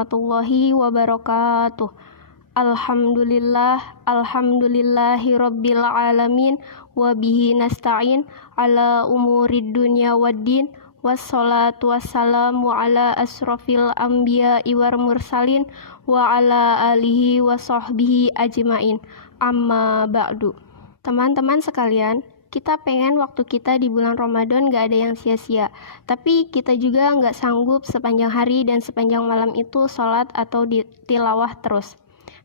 warahmatullahi wabarakatuh. Alhamdulillahi rabbil alamin, wa bihi nasta'in ala umurid dunya waddin, wassalatu wassalamu ala asrofil anbiya'i wal mursalin, wa ala alihi wa sahbihi ajmain, amma ba'du. Teman-teman sekalian, kita pengen waktu kita di bulan Ramadan gak ada yang sia-sia, tapi kita juga gak sanggup sepanjang hari dan sepanjang malam itu sholat atau tilawah terus.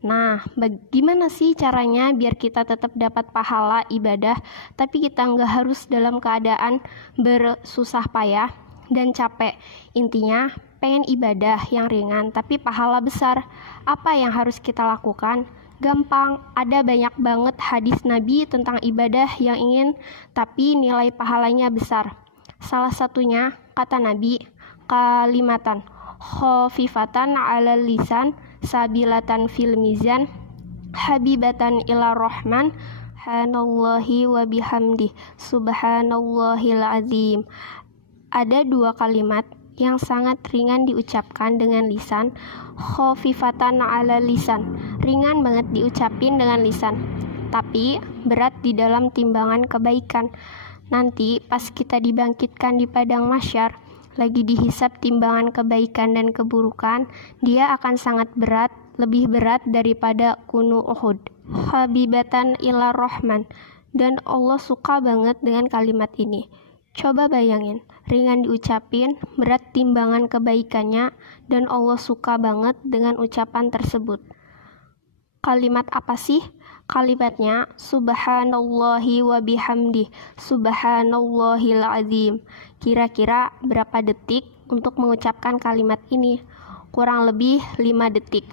Nah, bagaimana sih caranya biar kita tetap dapat pahala ibadah, tapi kita nggak harus dalam keadaan bersusah payah dan capek. Intinya, pengen ibadah yang ringan, tapi pahala besar. Apa yang harus kita lakukan? Gampang, ada banyak banget hadis Nabi tentang ibadah yang ingin, tapi nilai pahalanya besar. Salah satunya, kata Nabi, kalimatan khafifatan 'alal lisan, sabilatan fil mizan, habibatan ila rahman, subhanallahi wa bihamdih, subhanallahil azim. Ada dua kalimat yang sangat ringan diucapkan dengan lisan, khafifatan 'ala lisan, ringan banget diucapin dengan lisan, tapi berat di dalam timbangan kebaikan. Nanti pas kita dibangkitkan di padang mahsyar, lagi dihisap timbangan kebaikan dan keburukan, dia akan sangat berat, lebih berat daripada gunung Uhud. Habibatan ila rahman, dan Allah suka banget dengan kalimat ini. Coba bayangin, ringan diucapin, berat timbangan kebaikannya, dan Allah suka banget dengan ucapan tersebut. Kalimat apa sih? Kalimatnya subhanallahi wa bihamdih, subhanallahil azim. Kira-kira berapa detik untuk mengucapkan kalimat ini? Kurang lebih 5 detik.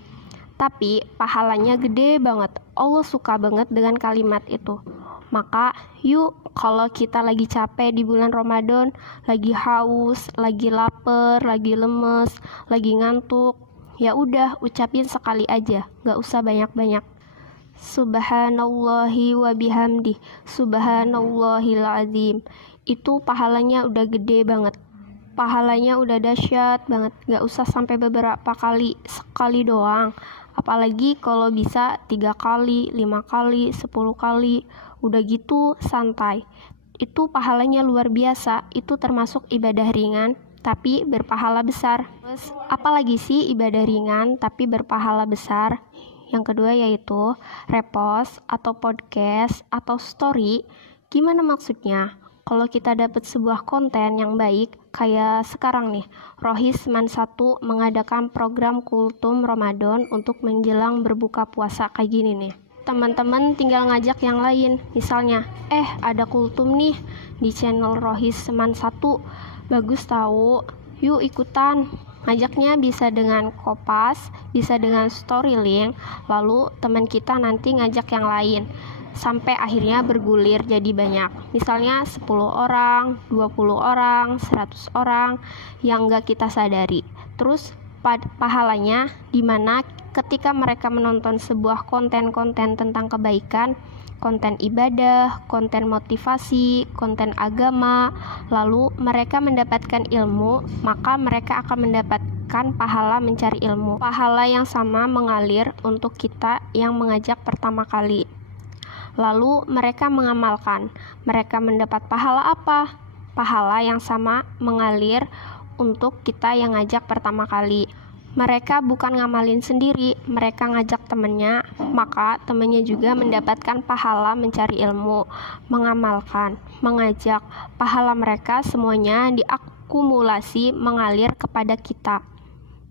Tapi pahalanya gede banget. Allah suka banget dengan kalimat itu. Maka yuk, kalau kita lagi capek di bulan Ramadan, lagi haus, lagi lapar, lagi lemes, lagi ngantuk, ya udah ucapin sekali aja, gak usah banyak-banyak. Subhanallahi wa bihamdih, subhanallahil azim. Itu pahalanya udah gede banget. Pahalanya udah dahsyat banget, gak usah sampai beberapa kali, sekali doang. Apalagi kalau bisa 3 kali, 5 kali, 10 kali, udah gitu santai. Itu pahalanya luar biasa, itu termasuk ibadah ringan, tapi berpahala besar. Terus, apalagi sih ibadah ringan, tapi berpahala besar? Yang kedua yaitu repost atau podcast atau story. Gimana maksudnya? Kalau kita dapat sebuah konten yang baik, kayak sekarang nih, Rohis Man 1 mengadakan program Kultum Ramadan untuk menjelang berbuka puasa kayak gini nih. Teman-teman tinggal ngajak yang lain, misalnya, ada Kultum nih di channel Rohis Man 1, bagus tahu, yuk ikutan. Ngajaknya bisa dengan Kopas, bisa dengan Storylink, lalu teman kita nanti ngajak yang lain, sampai akhirnya bergulir jadi banyak. Misalnya 10 orang, 20 orang, 100 orang yang gak kita sadari. Terus pahalanya dimana ketika mereka menonton sebuah konten-konten tentang kebaikan, konten ibadah, konten motivasi, konten agama, lalu mereka mendapatkan ilmu, maka mereka akan mendapatkan pahala mencari ilmu. Pahala yang sama mengalir untuk kita yang mengajak pertama kali. Lalu mereka mengamalkan, mereka mendapat pahala apa? Pahala yang sama mengalir untuk kita yang ngajak pertama kali. Mereka bukan ngamalin sendiri, mereka ngajak temennya, maka temennya juga mendapatkan pahala mencari ilmu, mengamalkan, mengajak. Pahala mereka semuanya diakumulasi mengalir kepada kita.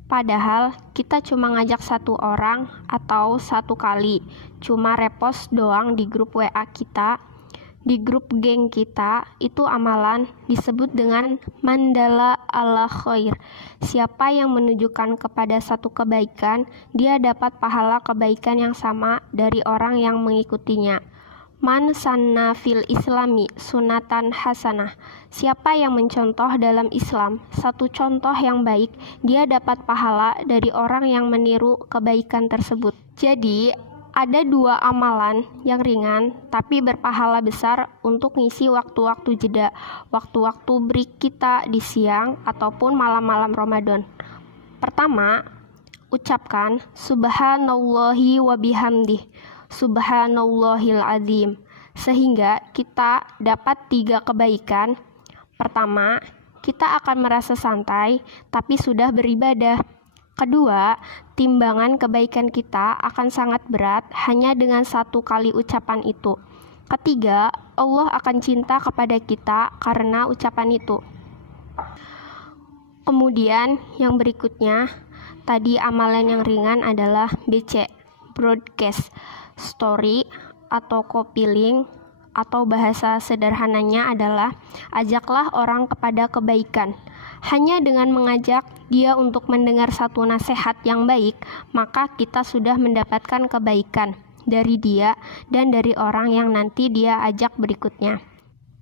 Padahal kita cuma ngajak 1 orang atau 1 kali, cuma repost doang di grup WA kita. Di grup geng kita, itu amalan disebut dengan mandala ala khair. Siapa yang menunjukkan kepada satu kebaikan, dia dapat pahala kebaikan yang sama dari orang yang mengikutinya. Man sanna fil islami sunatan hasanah. Siapa yang mencontoh dalam Islam satu contoh yang baik, dia dapat pahala dari orang yang meniru kebaikan tersebut. Jadi, ada 2 amalan yang ringan tapi berpahala besar untuk ngisi waktu-waktu jeda, waktu-waktu break kita di siang ataupun malam-malam Ramadan. Pertama, ucapkan subhanallahi wa bihamdih, subhanallahil azim, sehingga kita dapat 3 kebaikan. Pertama, kita akan merasa santai tapi sudah beribadah. Kedua, timbangan kebaikan kita akan sangat berat hanya dengan 1 kali ucapan itu. Ketiga, Allah akan cinta kepada kita karena ucapan itu. Kemudian yang berikutnya, tadi amalan yang ringan adalah BC, broadcast, story atau copy link, atau bahasa sederhananya adalah ajaklah orang kepada kebaikan. Hanya dengan mengajak dia untuk mendengar satu nasihat yang baik, maka kita sudah mendapatkan kebaikan dari dia dan dari orang yang nanti dia ajak berikutnya.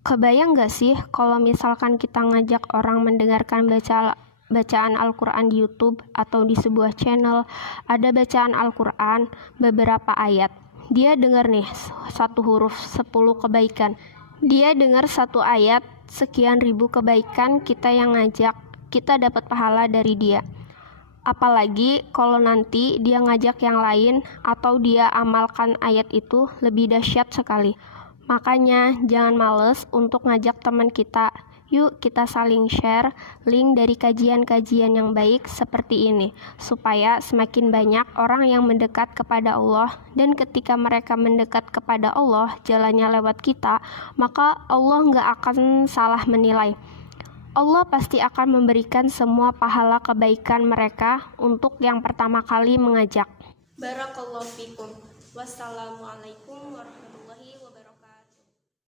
Kebayang gak sih kalau misalkan kita ngajak orang mendengarkan bacaan Al-Quran di YouTube atau di sebuah channel, ada bacaan Al-Quran beberapa ayat. Dia dengar nih 1 huruf 10 kebaikan. Dia dengar 1 ayat sekian ribu kebaikan, kita yang ngajak, kita dapat pahala dari dia. Apalagi kalau nanti dia ngajak yang lain atau dia amalkan ayat itu, lebih dahsyat sekali. Makanya jangan males untuk ngajak teman kita. Yuk kita saling share link dari kajian-kajian yang baik seperti ini, supaya semakin banyak orang yang mendekat kepada Allah, dan ketika mereka mendekat kepada Allah, jalannya lewat kita, maka Allah nggak akan salah menilai. Allah pasti akan memberikan semua pahala kebaikan mereka untuk yang pertama kali mengajak. Barakallahu fikum. Wassalamualaikum warahmatullahi wabarakatuh.